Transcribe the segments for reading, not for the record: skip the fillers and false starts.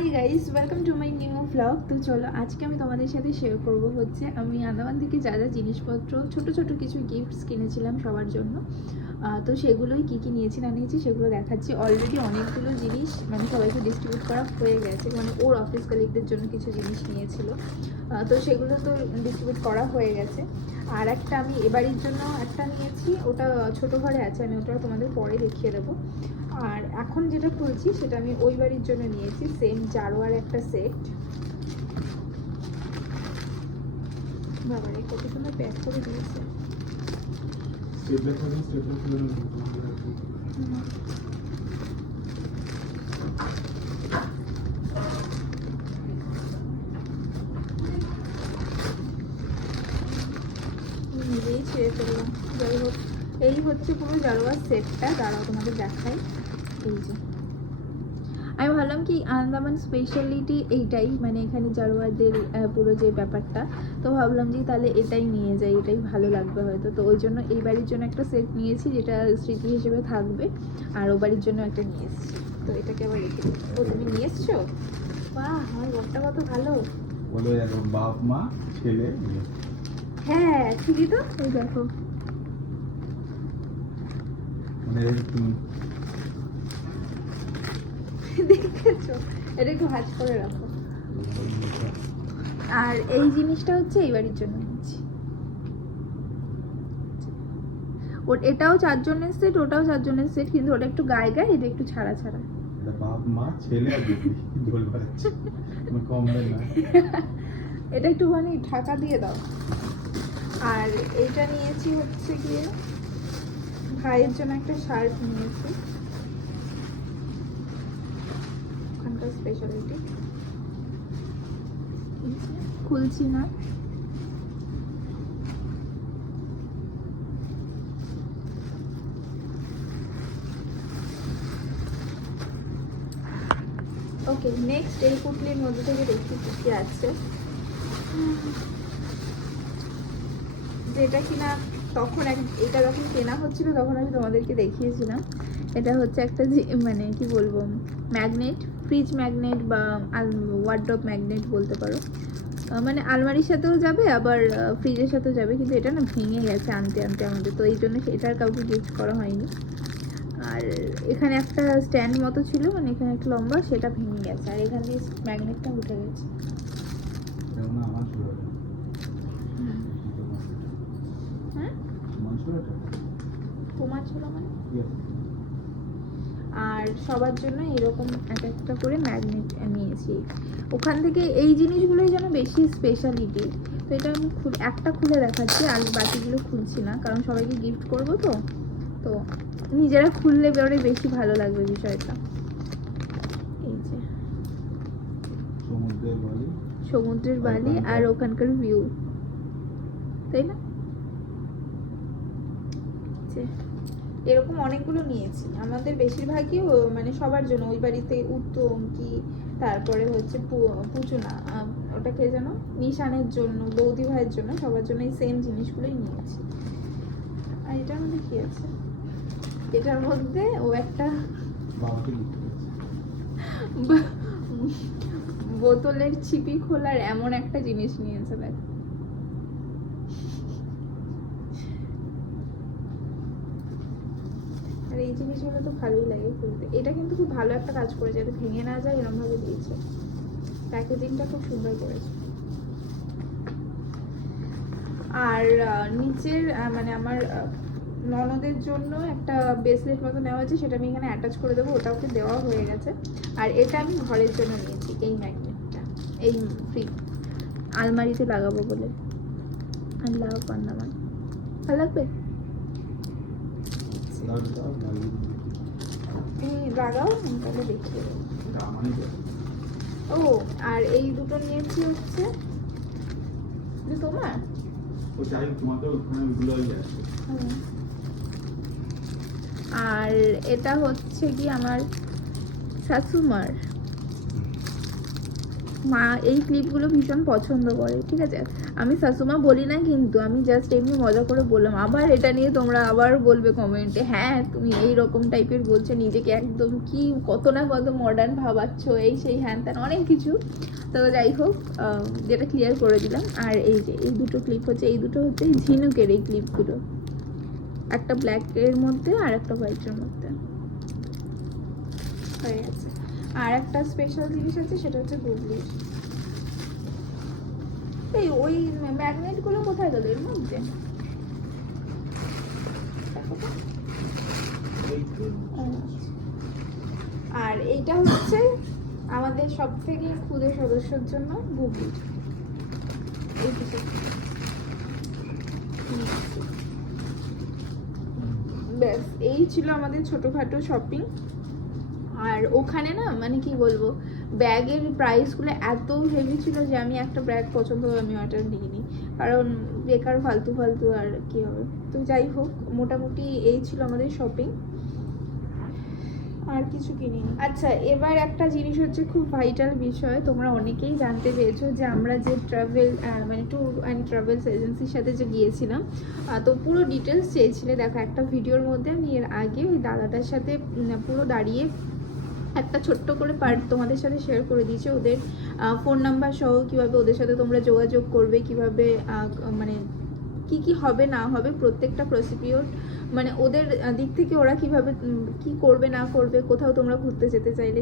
Hi guys, welcome to my new blog. তো চলো আজকে আমি তোমাদের সাথে শেয়ার করব হচ্ছে আমি আন্দামান থেকে যা যা জিনিসপত্র ছোট ছোট কিছু গিফটস কিনেছিলাম সবার জন্য। তো সেগুলোই কী কী নিয়েছি না নিয়েছি সেগুলো দেখাচ্ছি। অলরেডি অনেকগুলো জিনিস মানে সবাইকে ডিস্ট্রিবিউট করা হয়ে গেছে, মানে ওর অফিস কলিগদের জন্য কিছু জিনিস নিয়েছিল, তো সেগুলো তো ডিস্ট্রিবিউট করা হয়ে গেছে। আর একটা আমি এবাড়ির জন্য একটা নিয়েছি, ওটা ছোটো ঘরে আছে, আমি ওটা তোমাদের পরে দেখিয়ে দেবো। আর এখন যেটা খুলছি সেটা আমি ওই বাড়ির জন্য নিয়েছি, সেম জারোয়ার একটা সেট। বাবারে কত সুন্দর প্যাক করে দিয়েছে। নিজেই ছেড়ে ফেললাম। যাই হোক, এই হচ্ছে পুরো জারোয়ার সেটটা। দাঁড়াও তোমাদের দেখাই। এই যে আমি ভাবলাম কি আন্দামান স্পেশালিটি এইটাই, মানে এখানে জারোয়ারদের পুরো যে ব্যাপারটা, তো ভাবলাম যে তাহলে এটাই নিয়ে যাই, এটাই ভালো লাগবে হয়তো। তো ওই জন্য এই বাড়ির জন্য একটা সেট নিয়েছি যেটা স্মৃতি হিসেবে থাকবে, আর ও বাড়ির জন্য একটা নিয়ে এসেছি। তো এটাকে আবার রেখে দিই। ও তুমি নিয়ে এসছো? বাহ, আমার ঘরটা কত ভালো। বলো এরকম বাপ মা ছেলে মেয়ে। হ্যাঁ ঠিকই তো, এই দেখো। মানে তুমি দেখেছো, এটা একটু ভাঁজ করে রাখো। আর এই জিনিসটা হচ্ছে এই বাড়ির জন্য নিয়েছি। এটাও 4 জনের সেট, ওটাও 4 জনের সেট, কিন্তু ওটা একটু গায়ে গায়ে, এটা একটু ছাড়া ছাড়া। এটা বাপ মা ছেলে আর দিদি দোল বাড়ছে, তুমি কম দেন না। এটা একটুখানি ঢাকা দিয়ে দাও। আর এইটা নিয়েছি হচ্ছে গিয়ে ভাইয়ের জন্য একটা শার্ট নিয়েছি, ওখানকার স্পেশালিটি। খুলছি না। ওকে, নেক্সট এই পুটলির মধ্যে থেকে দেখি কি আছে, যেটা কিনা তখন এটা যখন কেনা হচ্ছিল তখন আমি তোমাদেরকে দেখিয়েছিলাম। এটা হচ্ছে একটা মানে কি বলবো, ম্যাগনেট, ফ্রিজ ম্যাগনেট বা ওয়ার্ড্রপ ম্যাগনেট বলতে পারো। মানে আলমারির সাথেও যাবে আবার ফ্রিজের সাথেও যাবে, কিন্তু এটা না ভেঙে গেছে আনতে আনতে আমাদের, তো এই জন্য এটা আর কাউকে গিফট করা হয়নি। আর এখানে একটা স্ট্যান্ড মতো ছিল, মানে এখানে একটা লম্বা, সেটা ভেঙে গেছে, আর এখান দিয়ে ম্যাগনেটটা উঠে গেছে। হ্যাঁ তোমার ছিল মানে। আর সবার জন্য এরকম এক একটা করে ম্যাগনেট নিয়েছি ওখান থেকে। এই জিনিসগুলোই যেন বেশি স্পেশালিটি। তো এটা আমি একটা খুলে দেখাচ্ছি, আর বাকিগুলো খুলছি না, কারণ সবাইকে গিফট করবো। তো তো নিজেরা খুললে পরে বেশি ভালো লাগবে বিষয়টা। এই যে সমুদ্রের বালি আর ওখানকার ভিউ, তাই না? এরকম অনেকগুলো নিয়েছি, আমাদের বেশিরভাগই মানে সবার জন্য। ওই বাড়িতে উত্তম কি, তারপরে হচ্ছে পুচুনা, ওটা কে যেন, নিশানের জন্য, বৌদি ভাইয়ের জন্য, সবার জন্য এই সেম জিনিসগুলোই নিয়েছি। আর এটার মধ্যে কি আছে? এটার মধ্যে ও একটা বোতলের ছিপি খোলার এমন একটা জিনিস নিয়েছে। দেখ, আর এই জিনিসগুলো তো ভালোই লাগে খুলতে। এটা কিন্তু খুব ভালো একটা কাজ করেছে, যাতে ভেঙে না যায় এরকম ভাবে দিয়েছে। প্যাকেজিংটা খুব সুন্দর করেছে। আর নিচের মানে আমার ননদের জন্য একটা ব্রেসলেট মতো নেওয়া আছে, সেটা আমি এখানে অ্যাটাচ করে দেবো, ওটা ওকে দেওয়া হয়ে গেছে। আর এটা আমি ঘরের জন্য নিয়েছি, এই ম্যাগনেটটা, এই আলমারিতে লাগাবো বলে। আল্লাহ পান্নামান ভালো লাগবে, লাগাও, আমি তাহলে দেখিয়ে দেবো। ও, আর এই দুটো নিয়েছি হচ্ছে তোমার। আর এটা হচ্ছে কি আমার শাশুমার। মা এই ক্লিপগুলো ভীষণ পছন্দ করে, ঠিক আছে। আমি শাশুমা বলি না, কিন্তু আমি জাস্ট এমনি মজা করে বললাম। আবার এটা নিয়ে তোমরা আবার বলবে কমেন্টে, হ্যাঁ তুমি এই রকম টাইপের বলছো, নিজেকে একদম কি কত না কত মডার্ন ভাবাচ্ছ, এই সেই হ্যান ত্যান অনেক কিছু। তো যাই হোক, যেটা ক্লিয়ার করে দিলাম। আর এই যে এই দুটো ক্লিপ হচ্ছে, এই দুটো হচ্ছে ঝিনুকের এই ক্লিপগুলো, একটা ব্ল্যাকের মধ্যে আর একটা হোয়াইটের মধ্যে হয়ে গেছে। আর একটা স্পেশাল জিনিস আছে, সেটা হচ্ছে গুগলির। এই ওই ম্যাগনেট গুলো কোথায় গেল এর মধ্যে? দেখো তো। আর এইটা হচ্ছে আমাদের সব থেকে ক্ষুদে সদস্যর জন্য গুগলির এই কিছু। ব্যাস এই ছিল আমাদের ছোটখাটো শপিং। আর ওখানে না মানে কি বলবো, ব্যাগের প্রাইসগুলো এত হেভি ছিল যে আমি একটা ব্যাগ পছন্দ হবে আমি ওটা নিইনি, কারণ বেকার ফালতু ফালতু আর কি হবে। তো যাই হোক, মোটামুটি এই ছিল আমাদের শপিং, আর কিছু কিনিনি। আচ্ছা, এবার একটা জিনিস হচ্ছে খুব ভাইটাল বিষয়, তোমরা অনেকেই জানতে পেরেছো যে আমরা যে ট্রাভেল মানে ট্যুর অ্যান্ড ট্রাভেলস এজেন্সির সাথে যে গিয়েছিলাম, তো পুরো ডিটেলস চেয়েছিলে। দেখো একটা ভিডিওর মধ্যে আমি এর আগে ওই দাদাটার সাথে পুরো দাঁড়িয়ে একটা ছোট্ট করে পার্ট তোমাদের সাথে শেয়ার করে দিয়েছি, ওদের ফোন নাম্বার সহ কীভাবে ওদের সাথে তোমরা যোগাযোগ করবে, কিভাবে মানে কি কি হবে না হবে প্রত্যেকটা প্রসিডিওর, মানে ওদের দিক থেকে ওরা কিভাবে কি করবে না করবে, কোথাও তোমরা ঘুরতে যেতে চাইলে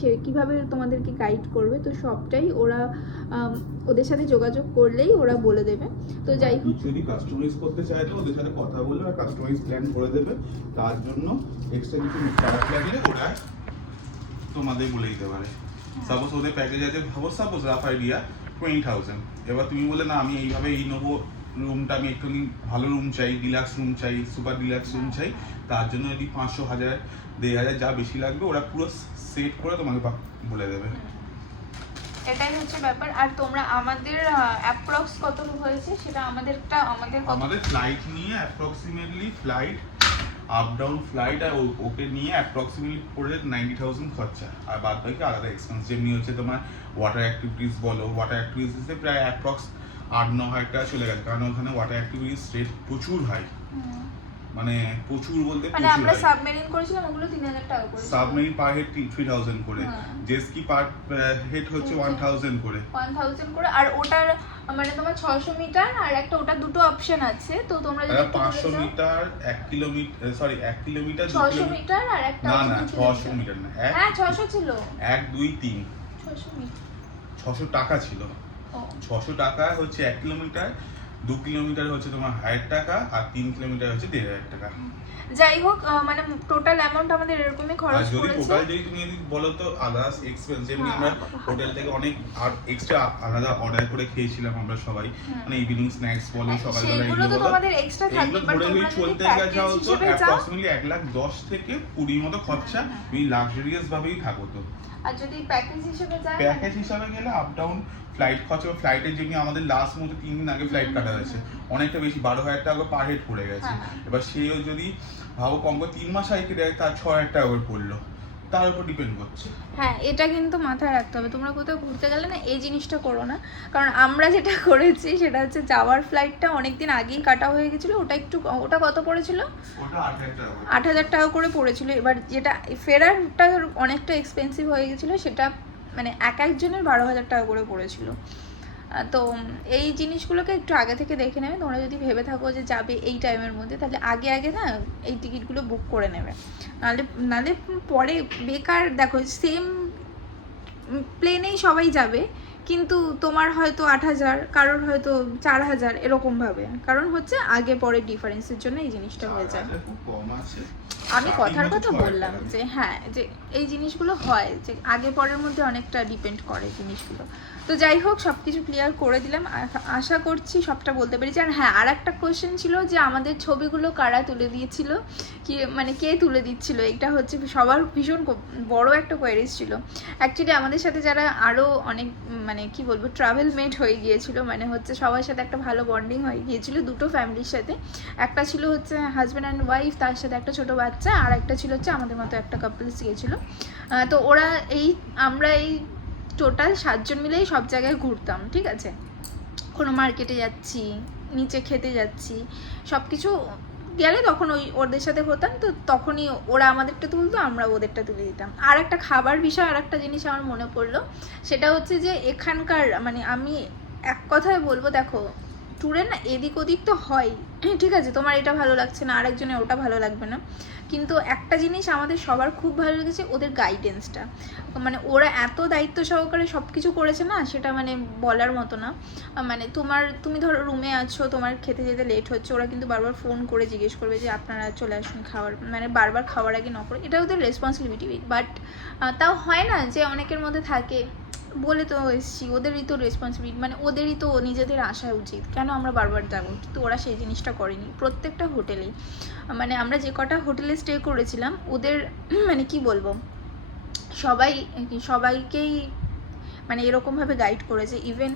সে কিভাবে তোমাদেরকে গাইড করবে, তো সবটাই ওরা ওদের সাথে যোগাযোগ করলেই ওরা বলে দেবে। তো যাই হোক, যদি কাস্টমাইজ করতে চাইলে ওদের সাথে কথা বলে আর কাস্টমাইজ প্ল্যান করে দেবে, তার জন্য এক্সট্রা কিছু চার্জ লাগলে ওরা তোমাদের বলে দিতে পারে। সাপোজ ওদের প্যাকেজ আছে, ভাবো সাপোজ রাফ আইডিয়া 20,000, এবার তুমি বলে না আমি এইভাবে এই নেবো, রুমটা আমি একটু ভালো রুম চাই, ডিলাক্স রুম চাই, সুপার ডিলাক্স রুম চাই, তার জন্য যদি 500, 1000, 1500 যা বেশি লাগবে ওরা পুরো সেট করে তোমাকে বলে দেবে। এটাই হচ্ছে ব্যাপার। আর তোমরা আমাদের অ্যাপ্রক্স কত হয়েছে সেটা আমাদের ফ্লাইট নিয়ে approximately flight up down flight আর ওকে নিয়ে অ্যাপ্রক্সিমেটলি পড়ে 90,000 খরচা, আর বাদ বাকি আলাদা এক্সপেন্স, যেমনি হচ্ছে তোমার ওয়াটার অ্যাক্টিভিটিস বলো, ওয়াটার অ্যাক্টিভিটিসে প্রায় অ্যাপ্রক্স 8-9 হাজার টাকা চলে গেছে, কারণ ওখানে ওয়াটার অ্যাক্টিভিটিস রেট প্রচুর হাই, মানে প্রচুর বলতে মানে আমরা সাবমেরিন করেছিলাম, ওগুলো 3,000 টাকা করে, সাবমেরিন পার হেড 3,000 করে, জেটস্কি পার হেড হচ্ছে 1,000 করে, 1,000 করে। আর ওটার মানে তোমার 600 মিটার আর একটা, ওটা দুটো অপশন আছে, তো তোমরা যদি 500 metre 1 kilometre, sorry 1 kilometre 600 metre আর একটা না 600 মিটার না, হ্যাঁ 600 ছিল, 1 2 3 600 মিটার 600 টাকা ছিল। 600 টাকা হচ্ছে 1 কিলোমিটার, 2 কিলোমিটার হচ্ছে তোমার 1000 টাকা, আর 3 কিলোমিটার হচ্ছে 1,500 টাকা। যাই হোক, মানে টোটাল অ্যামাউন্ট আমাদের এরকমই খরচ পড়েছে। যদি পড়েছে। টোটাল যদি তুমি বলো তো আদার্স এক্সপেন্স, যেমনি আমরা হোটেল থেকে অনেক আর এক্সট্রা আলাদা অর্ডার করে খেয়েছিলাম আমরা সবাই, মানে ইভিনিং স্ন্যাক্স বলো, সকালবেলা সেগুলো তো তোমাদের এক্সট্রা থাকবে, বাট তোমরা যদি চলতে যাও তো অ্যাপ্রক্সিমেটলি 1,10,000 থেকে 20 মতো খরচা, তুমি লাক্সারিয়াস ভাবেই থাকো। তো আর যদি প্যাকেজ হিসেবে যায়, প্যাকেজ হিসাবে গেলে আপ ডাউন ফ্লাইট খরচা, ফ্লাইটের যেমনি আমাদের লাস্ট মতো 3 দিন আগে ফ্লাইট কাটা হয়েছে, অনেকটা বেশি 12,000 টাকা পার হেড পড়ে গেছে। এবার সেও যদি ভাবো কম করে 3 মাস আগে কেটে তার 6,000 টাকা করে পড়লো, তার উপর ডিপেন্ড করছে। হ্যাঁ, এটা কিন্তু মাথায় রাখতে হবে, তোমরা কোথাও ঘুরতে গেলে না এই জিনিসটা করো না, কারণ আমরা যেটা করেছি সেটা হচ্ছে যাওয়ার ফ্লাইটটা অনেকদিন আগেই কাটা হয়ে গেছিলো, ওটা কত পড়েছিল, ওটা 8,000 টাকা, 8,000 টাকা করে পড়েছিল। এবার যেটা ফেরারটা অনেকটা এক্সপেন্সিভ হয়ে গেছিলো, সেটা মানে একজনের 12,000 টাকা করে পড়েছিল। তো এই জিনিসগুলোকে একটু আগে থেকে দেখে নেবে, তোমরা যদি ভেবে থাকো যে যাবে এই টাইমের মধ্যে, তাহলে আগে আগে না এই টিকিটগুলো বুক করে নেবে, নাহলে পরে বেকার। দেখো সেম প্লেনেই সবাই যাবে, কিন্তু তোমার হয়তো 8,000, কারোর হয়তো 4,000, এরকমভাবে, কারণ হচ্ছে আগে পরে ডিফারেন্সের জন্য এই জিনিসটা হয়ে যায়। আমি কথার কথা বললাম যে হ্যাঁ, যে এই জিনিসগুলো হয় যে আগে পরের মধ্যে অনেকটা ডিপেন্ড করে জিনিসগুলো। তো যাই হোক, সব কিছু ক্লিয়ার করে দিলাম, আশা করছি সবটা বলতে পেরেছি। আর হ্যাঁ, আর একটা কোয়েশ্চেন ছিল যে আমাদের ছবিগুলো কারা তুলে দিয়েছিল, কি মানে কে তুলে দিচ্ছিল, এটা হচ্ছে সবার ভীষণ বড় একটা কোয়েরিজ ছিল। অ্যাকচুয়ালি আমাদের সাথে যারা আরও অনেক মানে কি বলবো ট্রাভেল মেট হয়ে গিয়েছিল, মানে হচ্ছে সবার সাথে একটা ভালো বন্ডিং হয়ে গিয়েছিল দুটো ফ্যামিলির সাথে, একটা ছিল হচ্ছে হাজব্যান্ড অ্যান্ড ওয়াইফ, তার সাথে একটা ছোটো বাচ্চা, আর একটা ছিল হচ্ছে আমাদের মতো একটা কাপলস গিয়েছিল। তো ওরা আমরা এই টোটাল 7 জন মিলেই সব জায়গায় ঘুরতাম, ঠিক আছে, কোনো মার্কেটে যাচ্ছি, নিচে খেতে যাচ্ছি, সব কিছু গেলে তখন ওদের সাথে হতাম, তো তখনই ওরা আমাদেরটা তুলতো, আমরা ওদেরটা তুলে দিতাম। আর একটা খাবার বিষয় আর একটা জিনিস আমার মনে পড়লো, সেটা হচ্ছে যে এখানকার মানে আমি এক কথায় বলবো, দেখো ট্যুরে না এদিক ওদিক তো হয়, ঠিক আছে, তোমার এটা ভালো লাগছে না, আরেকজনের ওটা ভালো লাগবে না, কিন্তু একটা জিনিস আমাদের সবার খুব ভালো লেগেছে, ওদের গাইডেন্সটা। মানে ওরা এত দায়িত্ব সহকারে সব কিছু করেছে না, সেটা মানে বলার মতো না। মানে তুমি ধরো রুমে আছো, তোমার খেতে যেতে লেট হচ্ছে, ওরা কিন্তু বারবার ফোন করে জিজ্ঞেস করবে যে আপনারা চলে আসুন খাওয়ার, মানে বারবার খাওয়ার আগে ন করে, এটা ওদের রেসপন্সিবিলিটি। বাট তাও হয় না যে অনেকের মধ্যে থাকে, বলে তো এসছি ওদেরই তো রেসপন্সিবিলিটি, মানে ওদেরই তো নিজেদের আসা উচিত, কেন আমরা বারবার যাবো, কিন্তু ওরা সেই জিনিসটা করেনি প্রত্যেকটা হোটেলেই। মানে আমরা যে কটা হোটেলে স্টে করেছিলাম ওদের মানে কি বলবো, সবাইকেই মানে এরকমভাবে গাইড করেছে। ইভেন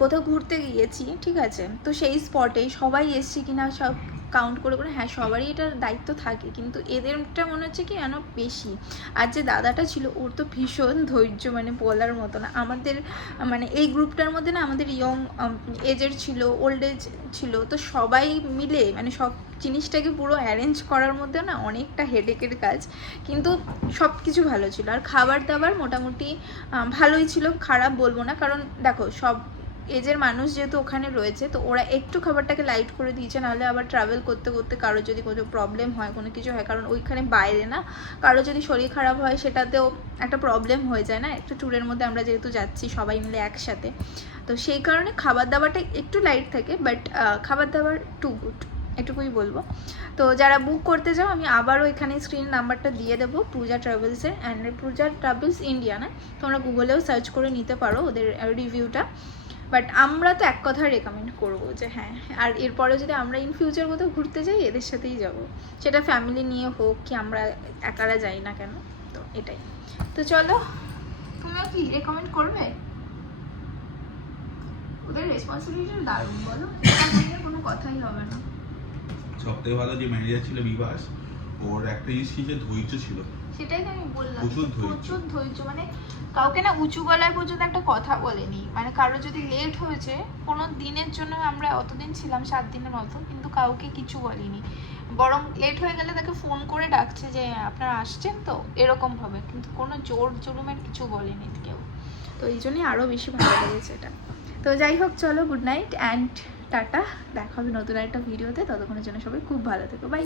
কোথাও ঘুরতে গিয়েছি, ঠিক আছে, তো সেই স্পটেই সবাই এসছে কিনা সব কাউন্ট করে করে, হ্যাঁ সবারই এটার দায়িত্ব থাকে, কিন্তু এদেরটা মনে হচ্ছে কি যেন বেশি। আর যে দাদাটা ছিল ওর তো ভীষণ ধৈর্য, মানে বলার মতো না। আমাদের মানে এই গ্রুপটার মধ্যে না আমাদের ইয়ং এজের ছিল, ওল্ড এজ ছিল, তো সবাই মিলে মানে সব জিনিসটাকে পুরো অ্যারেঞ্জ করার মধ্যে না অনেকটা হেডেকের কাজ, কিন্তু সব কিছু ভালো ছিল। আর খাবার দাবার মোটামুটি ভালোই ছিল, খারাপ বলবো না, কারণ দেখো সব এজের মানুষ যেহেতু ওখানে রয়েছে, তো ওরা একটু খাবারটাকে লাইট করে দিয়েছে, নাহলে আবার ট্রাভেল করতে করতে কারো যদি কোনো প্রবলেম হয়, কোনো কিছু হয়, কারণ ওইখানে বাইরে না, কারো যদি শরীর খারাপ হয় সেটাতেও একটা প্রবলেম হয়ে যায় না, একটা ট্যুরের মধ্যে আমরা যেহেতু যাচ্ছি সবাই মিলে একসাথে, তো সেই কারণে খাবার দাবারটা একটু লাইট থাকে, বাট খাবার দাবার টু গুড, এটুকুই বলবো। তো যারা বুক করতে চাও আমি আবারও এখানে স্ক্রিন নাম্বারটা দিয়ে দেবো, পূজা ট্রাভেলসের, অ্যান্ড পূজা ট্রাভেলস ইন্ডিয়া না, তোমরা গুগলেও সার্চ করে নিতে পারো ওদের রিভিউটা। বাট আমরা তো এক কথা রেকমেন্ড করবো যে হ্যাঁ, আর এরপরে যদি আমরা ইন ফিউচার কোথাও ঘুরতে যাই এদের সাথেই যাব, সেটা ফ্যামিলি নিয়ে হোক কি আমরা একারা যাই না কেন, তো এটাই। তো চলো, তুমিও কি রেকমেন্ড করবে? ওদের রেসপন্সিবিলিটি দারুণ, বলো, কোনো কথাই হবে না। সবথেকে ভালো যে ম্যানেজার ছিল বিভাস, ওর একটা জিনিস কি যে ধৈর্য ছিল, সেটাই তো আমি বললাম, প্রচুর ধৈর্য, মানে কাউকে না উঁচু গলায় পর্যন্ত একটা কথা বলেনি, মানে কারো যদি লেট হয়েছে কোনো দিনের জন্য, আমরা অতদিন ছিলাম 7 দিনের মতো, কিন্তু কাউকে কিছু বলিনি, বরং লেট হয়ে গেলে তাকে ফোন করে ডাকছে যে আপনারা আসছেন তো, এরকম ভাবে, কিন্তু কোনো জোর জুলুমের কিছু বলেনি কেউ, তো এই জন্যই আরও বেশি ভালো লেগেছে এটা। তো যাই হোক, চলো, গুড নাইট অ্যান্ড টাটা, দেখা হবে নতুন একটা ভিডিওতে, ততক্ষণের জন্য সবাই খুব ভালো থেকো, বাই।